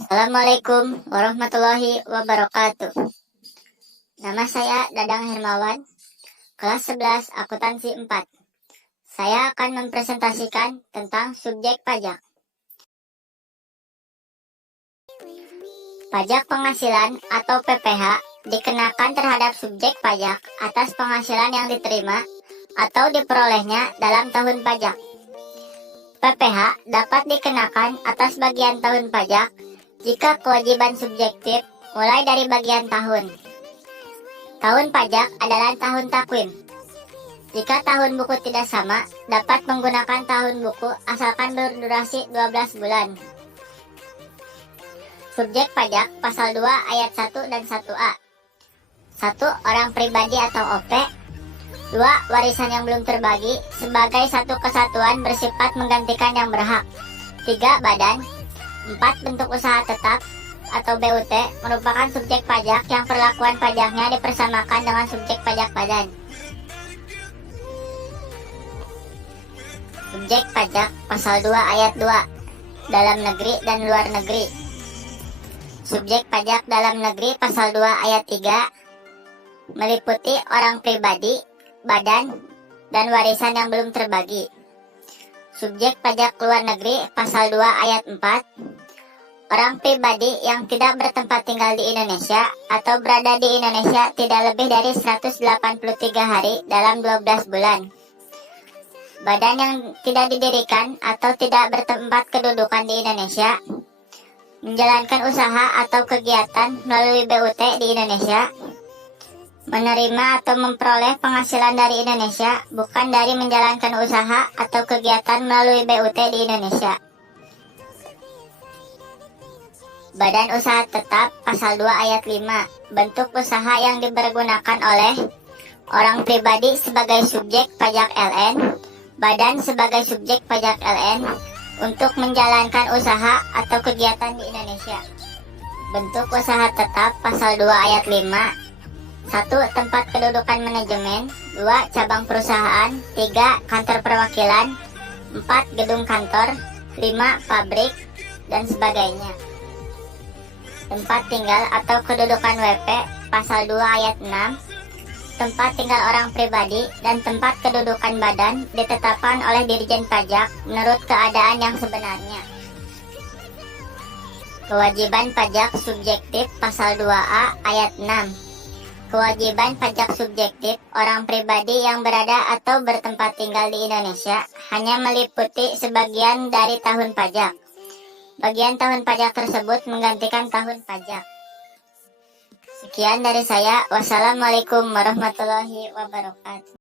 Assalamualaikum warahmatullahi wabarakatuh. Nama saya Dadang Hermawan, kelas 11 akuntansi 4. Saya akan mempresentasikan tentang subjek pajak. Pajak penghasilan atau PPh dikenakan terhadap subjek pajak atas penghasilan yang diterima atau diperolehnya dalam tahun pajak. PPh dapat dikenakan atas bagian tahun pajak jika kewajiban subjektif mulai dari bagian tahun. Tahun pajak adalah tahun takwim. Jika tahun buku tidak sama, dapat menggunakan tahun buku asalkan berdurasi 12 bulan. Subjek pajak pasal 2 ayat 1 dan 1A. 1. Orang pribadi atau OP. 2. Warisan yang belum terbagi sebagai satu kesatuan bersifat menggantikan yang berhak. 3. Badan. 4. Bentuk usaha tetap atau BUT merupakan subjek pajak yang perlakuan pajaknya dipersamakan dengan subjek pajak badan. Subjek pajak pasal 2 ayat 2. Dalam negeri dan luar negeri. Subjek pajak dalam negeri pasal 2 ayat 3 meliputi orang pribadi, badan, dan warisan yang belum terbagi. Subjek pajak luar negeri pasal 2 ayat 4 orang pribadi yang tidak bertempat tinggal di Indonesia atau berada di Indonesia tidak lebih dari 183 hari dalam 12 bulan. Badan yang tidak didirikan atau tidak bertempat kedudukan di Indonesia, menjalankan usaha atau kegiatan melalui BUT di Indonesia, menerima atau memperoleh penghasilan dari Indonesia bukan dari menjalankan usaha atau kegiatan melalui BUT di Indonesia. Badan usaha tetap pasal 2 ayat 5 bentuk usaha yang dipergunakan oleh orang pribadi sebagai subjek pajak LN, badan sebagai subjek pajak LN untuk menjalankan usaha atau kegiatan di Indonesia. Bentuk usaha tetap pasal 2 ayat 5. 1. Tempat kedudukan manajemen. 2. Cabang perusahaan. 3. Kantor perwakilan. 4. Gedung kantor. 5. Pabrik dan sebagainya. Tempat tinggal atau kedudukan WP pasal 2 ayat 6. Tempat tinggal orang pribadi dan tempat kedudukan badan ditetapkan oleh Dirjen Pajak menurut keadaan yang sebenarnya. Kewajiban pajak subjektif pasal 2A ayat 6. Kewajiban pajak subjektif orang pribadi yang berada atau bertempat tinggal di Indonesia hanya meliputi sebagian dari tahun pajak. Bagian tahun pajak tersebut menggantikan tahun pajak. Sekian dari saya. Wassalamualaikum warahmatullahi wabarakatuh.